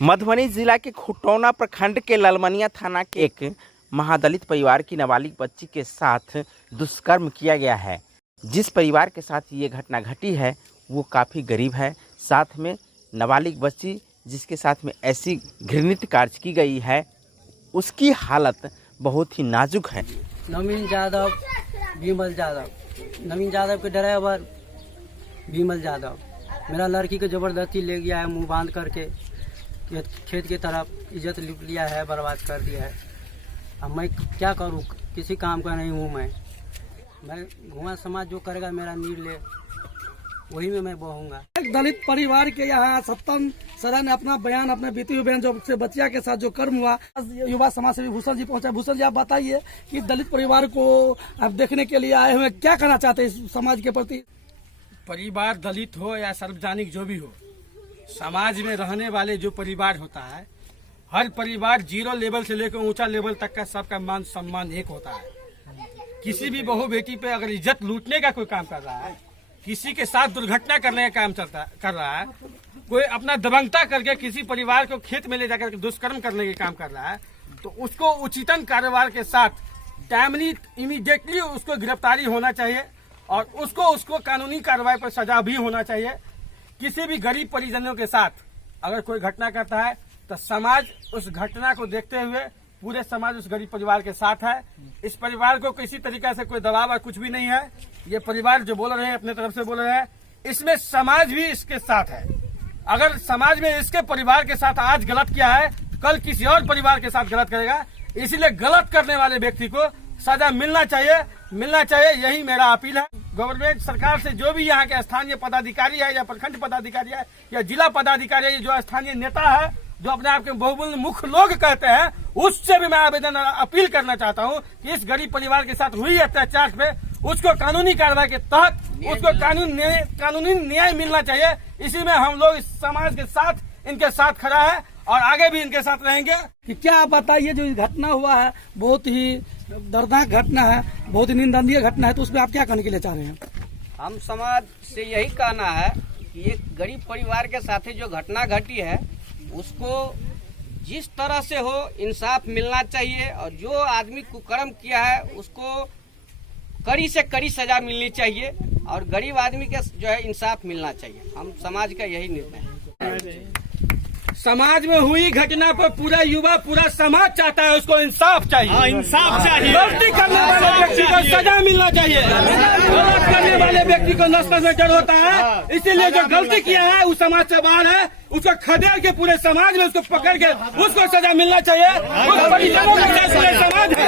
मधुबनी जिला के खुटौना प्रखंड के ललमनिया थाना के एक महादलित परिवार की नाबालिग बच्ची के साथ दुष्कर्म किया गया है। जिस परिवार के साथ ये घटना घटी है वो काफ़ी गरीब है। साथ में नाबालिग बच्ची जिसके साथ में ऐसी घृणित कार्य की गई है उसकी हालत बहुत ही नाजुक है। नवीन यादव, विमल यादव, नवीन यादव के ड्राइवर विमल यादव मेरा लड़की को ज़बरदस्ती ले गया है, मुंह बांध करके खेत की तरफ इज्जत लूट लिया है, बर्बाद कर दिया है। अब मैं क्या करूं, किसी काम का नहीं हूं। मैं घुमा समाज जो करेगा मेरा निर्णय वही में मैं बहूंगा। एक दलित परिवार के यहाँ सत्तम सदा ने अपना बयान, अपने बीती हुई बयान जो बच्चिया के साथ जो कर्म हुआ, युवा समाज सेवी भूषण जी पहुंचा। भूषण जी, आप बताइए कि दलित परिवार को आप देखने के लिए आए हुए, क्या कहना चाहते हैं इस समाज के प्रति? परिवार दलित हो या सार्वजनिक जो भी हो, समाज में रहने वाले जो परिवार होता है, हर परिवार जीरो लेवल से लेकर ऊंचा लेवल तक का सबका मान सम्मान एक होता है। किसी भी बहू बेटी पे अगर इज्जत लूटने का कोई काम कर रहा है, किसी के साथ दुर्घटना करने का काम कर रहा है, कोई अपना दबंगता करके किसी परिवार को खेत में ले जाकर दुष्कर्म करने के काम कर रहा है, तो उसको उचितन कार्रवाई के साथ टाइमली इमीडिएटली उसको गिरफ्तारी होना चाहिए और उसको कानूनी कार्रवाई पर सजा भी होना चाहिए। किसी भी गरीब परिजनों के साथ अगर कोई घटना करता है तो समाज उस घटना को देखते हुए पूरे समाज उस गरीब परिवार के साथ है। इस परिवार को किसी तरीके से कोई दबाव और कुछ भी नहीं है। ये परिवार जो बोल रहे हैं अपने तरफ से बोल रहे हैं, इसमें समाज भी इसके साथ है। अगर समाज में इसके परिवार के साथ आज गलत किया है, कल किसी और परिवार के साथ गलत करेगा। इसीलिए गलत करने वाले व्यक्ति को सजा मिलना चाहिए। यही मेरा अपील है। गवर्नमेंट सरकार से जो भी यहाँ के स्थानीय पदाधिकारी है या प्रखंड पदाधिकारी है या जिला पदाधिकारी है, जो स्थानीय नेता है, जो अपने आप के बहुमूल्य मुख्य लोग कहते हैं, उससे भी मैं आवेदन अपील करना चाहता हूँ कि इस गरीब परिवार के साथ हुई अत्याचार पे उसको कानूनी कार्रवाई के तहत उसको कानूनी न्याय मिलना चाहिए। इसी में हम लोग इस समाज के साथ इनके साथ खड़ा है और आगे भी इनके साथ रहेंगे। कि क्या आप बताइए, जो घटना हुआ है बहुत ही दर्दनाक घटना है, बहुत ही निंदनीय घटना है, तो उसमें आप क्या कहने के लिए चाह रहे हैं? हम समाज से यही कहना है कि एक गरीब परिवार के साथ जो घटना घटी है उसको जिस तरह से हो इंसाफ मिलना चाहिए और जो आदमी कुकर्म किया है उसको कड़ी से कड़ी सजा मिलनी चाहिए और गरीब आदमी के जो है इंसाफ मिलना चाहिए। हम समाज का यही निर्णय है। समाज में हुई घटना पर पूरा युवा, पूरा समाज चाहता है उसको इंसाफ चाहिए। इंसाफ चाहिए। गलती करने वाले व्यक्ति को सजा मिलना चाहिए। गलत करने वाले व्यक्ति को नस्ल में डर होता है, इसीलिए जो गलती किया है उस समाज से बाहर है, उसको खदेड़ के पूरे समाज में उसको पकड़ के उसको सजा मिलना चाहिए। पूरे समाज है।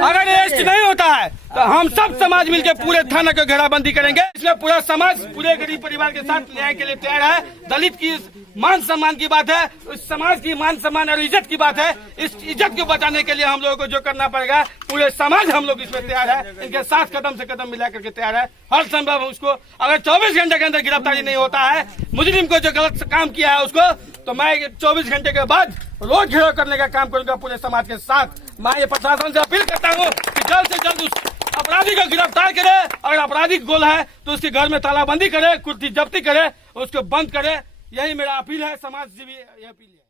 अगर ये नहीं होता है तो हम सब समाज मिलकर पूरे थाना को घेराबंदी करेंगे। इसलिए पूरा समाज पूरे गरीब परिवार के साथ न्याय के लिए तैयार है। दलित की मान सम्मान की बात है, उस समाज की मान सम्मान और इज्जत की बात है। इस इज्जत को बचाने के लिए हम लोगों को जो करना पड़ेगा, पूरे समाज हम लोग इसमें तैयार है। इनके साथ कदम से कदम मिला करके तैयार है। हर संभव उसको अगर 24 घंटे के अंदर गिरफ्तारी नहीं होता है मुजरिम को जो गलत काम किया है उसको, तो मैं 24 घंटे के बाद रोज घेराव करने का काम करूंगा पूरे समाज के साथ। मैं ये प्रशासन से अपील करता हूँ कि जल्द से जल्द उस अपराधी को गिरफ्तार करे। अगर अपराधी गोल है तो उसके घर में तालाबंदी करे, कुर्सी जब्ती करे, उसको बंद करे। यही मेरा अपील है। समाज से भी यह अपील है।